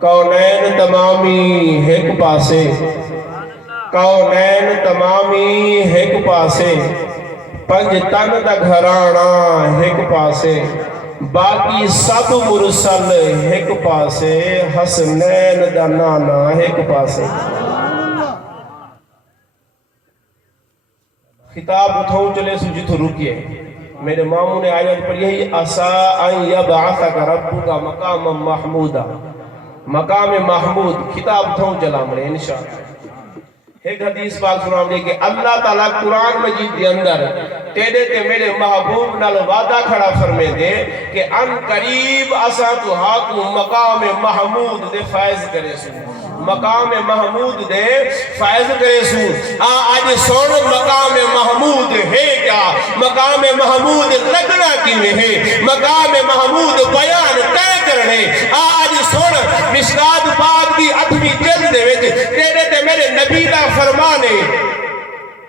کونین تمامی ایک پاسے کونین تمامی ایک پاسے پنج تن دا گھرانا ایک پاسے باقی سب مرسل ایک پاسے حسنین دا نانا ایک پاسے خطاب اٹھاؤں چلے سو جتو رکیے میرے ماموں نے آیت پڑھی ہے اسا ان یبعثک ربک مقام محمودا مقام محمود خطاب اٹھاؤں چلا مرے انشاءاللہ ایک حدیث پاک سنام دے کہ اللہ تعالیٰ قرآن مجید کے اندر تیرے تے میرے محبوب نال وعدہ کھڑا فرمے دے کہ ان قریب اسا تو ہاکو مقام محمود دے فائز کرے سو مقام محمود دے فائز کرے سو آج سون مقام محمود ہے کیا مقام محمود لگنا کیویں ہے مقام محمود بیان طے کرنے آج سون مشکات پاک دی 8ویں جلد دے وچ تیرے تے میرے نبی دا فرمانے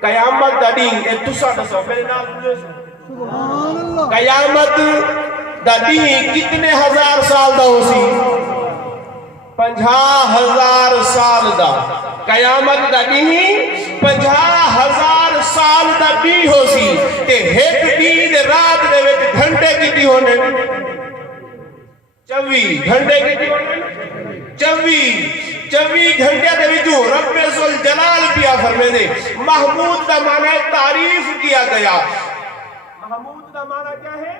قیامت دا دین اے تسا دسو میرے نام بولے سو قیامت دا دین کتنے ہزار سال دا ہو سی 50,000 سال دا قیامت دا دین 50,000 سال دا دین ہو سی تے ایک دین رات دے وچ گھنٹے کیتی ہونے 24 گھنٹے کیتی ہونے 24 گھنٹے دے وچوں رب ذوالجلال پیا فرمے دے محمود دا معنی تعریف کیا گیا محمود دا معنی کیا ہے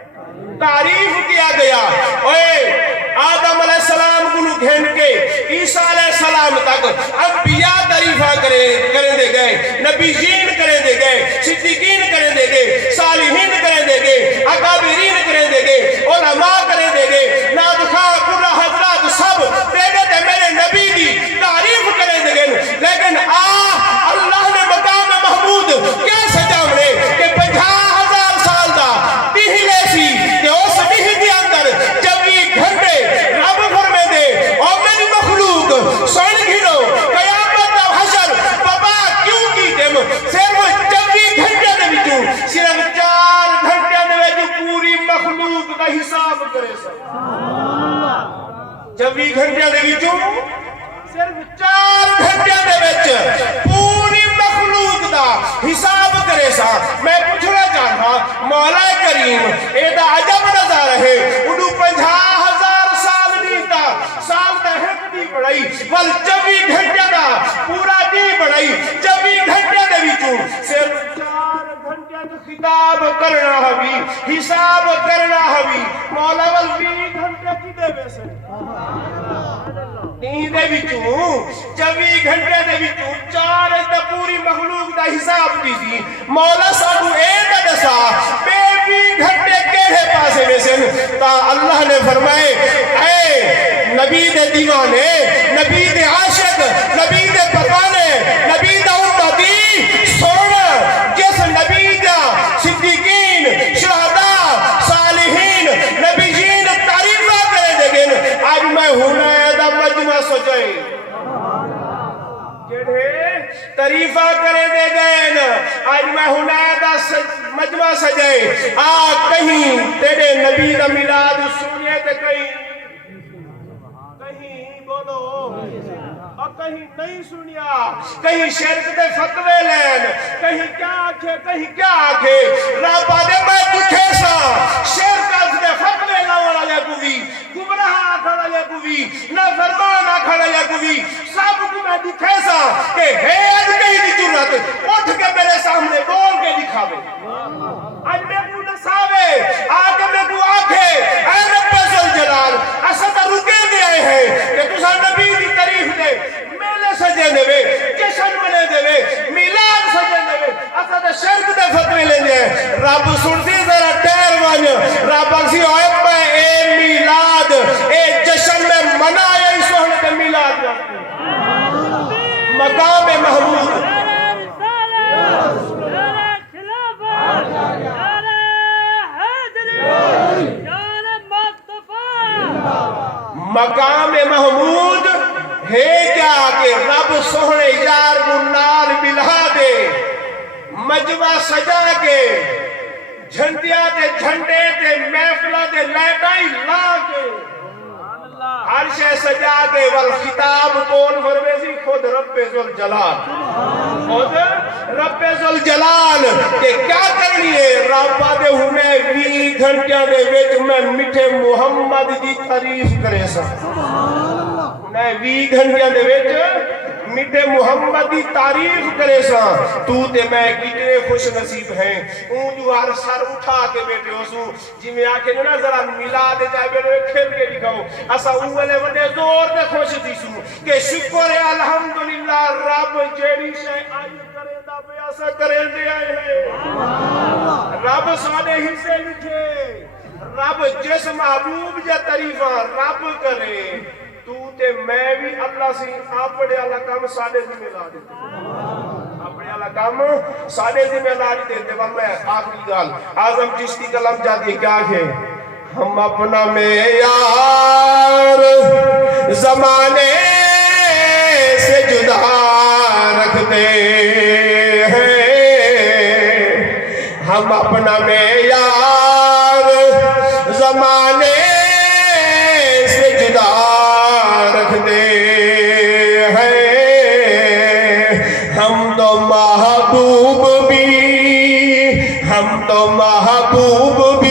تعریف کیا گیا اوے آدم علیہ السلام کو گھن کے عیسیٰ علیہ السلام تک انبیاء تعریفہ کریں دے گئے نبیین کریں دے گئے صدیقین کریں دے گئے صالحین کریں دے گئے اکابرین کریں دے گئے علماء کریں دے گئے نادخواہ قرآن حضرات سب دیکھے تے میرے نبی دی تعریف کریں دے گئے لیکن اللہ نے مقام محمود کیا سجا مرے کہ 50,000 سال دا دیہلے سی کہ اس دیہ دی اندر 24 گھنٹے رب فرمے دے اور میری مخلوق سن گھنو قیامت دا حشر بابا کیوں کی دم صرف 24 گھنٹے دے بچوں صرف 4 گھنٹے دے بچوں پوری مخلوق دا حساب کرے سا 24 گھنٹے دے بچوں صرف 4 گھنٹے دے بچ پوری مخلوق دا حساب کرے سا میں پوچھنا چاہتا مولا کریم اے دا عجب نظر ہے انہوں 50,000 سال دیتا سال دا حق دی بڑھائی ول 24 گھنٹے دا پورا دی بڑھائی 24 گھنٹے دے بیچوں صرف 4 گھنٹے دا خطاب کرنا ہوئی حساب کرنا ہوئی مولا ول 20 گھنٹے کی دے بے سے نہیں دے بیچوں 24 گھنٹے دے بیچوں 4 دا پوری مخلوق دا حساب دیسی مولا سانو اے دا دسا بے 20 گھنٹے کیڑے پاسے ویسن تا اللہ نے فرمائے اے نبی دے دیوانے نبی دے عاشق نبی دے پکانے نبی دا امتی سونا جس نبی دا صدیقین شہداء صالحین نبیین تعریفہ کرے دے گئن آج میں ہونا ہے دا مجمع سجائے جڑے تعریفہ کرے دے گئن آج میں ہونا ہے دا مجمع سجائے کہیں تیرے نبی دا میلاد سنیے تے کہیں بولو اور کہیں نہیں سنیا کہیں شرک دے فتوے لین کہیں کیا آکھے کہیں کیا آکھے رب آدھے میں دکھے سا شرک از دے فتوے لاؤنا لے کوئی گمراہ آکھڑا لے کوئی نافرمان آکھڑا لے کوئی سب کو میں دکھے سا کہ ہے آج کہیں دی جرات اٹھ کے میرے سامنے بول کے دکھاوے آج میں کو نساوے آکے میں کو آکھے اے رب ذوالجلال اسد رکے دے آئے ہیں کہ تسا نبی دی تعریف دے میلے سجے دے وے جشن ملے دے وے میلاد سجے دے وے اسد شرک دے فتوے لے دے رب سنتی ذرا ٹیر وان رب اکسی ہوئے میں اے میلاد اے جشن میں منائے اس وقت دے میلاد مقام محمود مقام محمود ہے کیا کہ رب سوہنے یار کو نال ملا دے مجمع سجا کے جھنڈیاں تے جھنڈے تے محفلہ تے لیٹائی لا کے عرش سجا کے والخطاب کون فرمیسی خود رب ذوالجلال خود رب ذوالجلال کہ کیا کرنی ہے رب دے ہونے 20 گھنٹیاں دے وچ میں میٹھے محمد دی تعریف کرے سا میں 20 گھنٹیاں دے وچ میٹھے محمد دی تعریف کرے سا تو تے میں کتنے خوش نصیب ہیں اون جو ہر سر اٹھا کے بیٹھے ہو سو جی میں آکے نا ذرا ملا دے جائے بیٹھے کھیل کے دکھاؤ اسا اولے وڈے زور دے خوش تھی سو کہ شکر ہے الحمدللہ رب جیڑی شے آئی کرے دا پیاسا کرے دے آئے ہیں رب ساڑے حصے لکھے رب جس محبوب جا تعریفہ رب کرے تو تے میں بھی اللہ سے اپنے اللہ کام ساڑے ذمہ لا دیتے اپنے اللہ کام ساڑے ذمہ لا دیتے واللہ آخری گال اعظم چشتی کلام جاتی ہے کیا ہے ہم اپنا معیار زمانے سے جدا رکھتے ہیں ہم اپنا معیار زمانے سے جدا رکھتے ہیں ہم تو محبوب بھی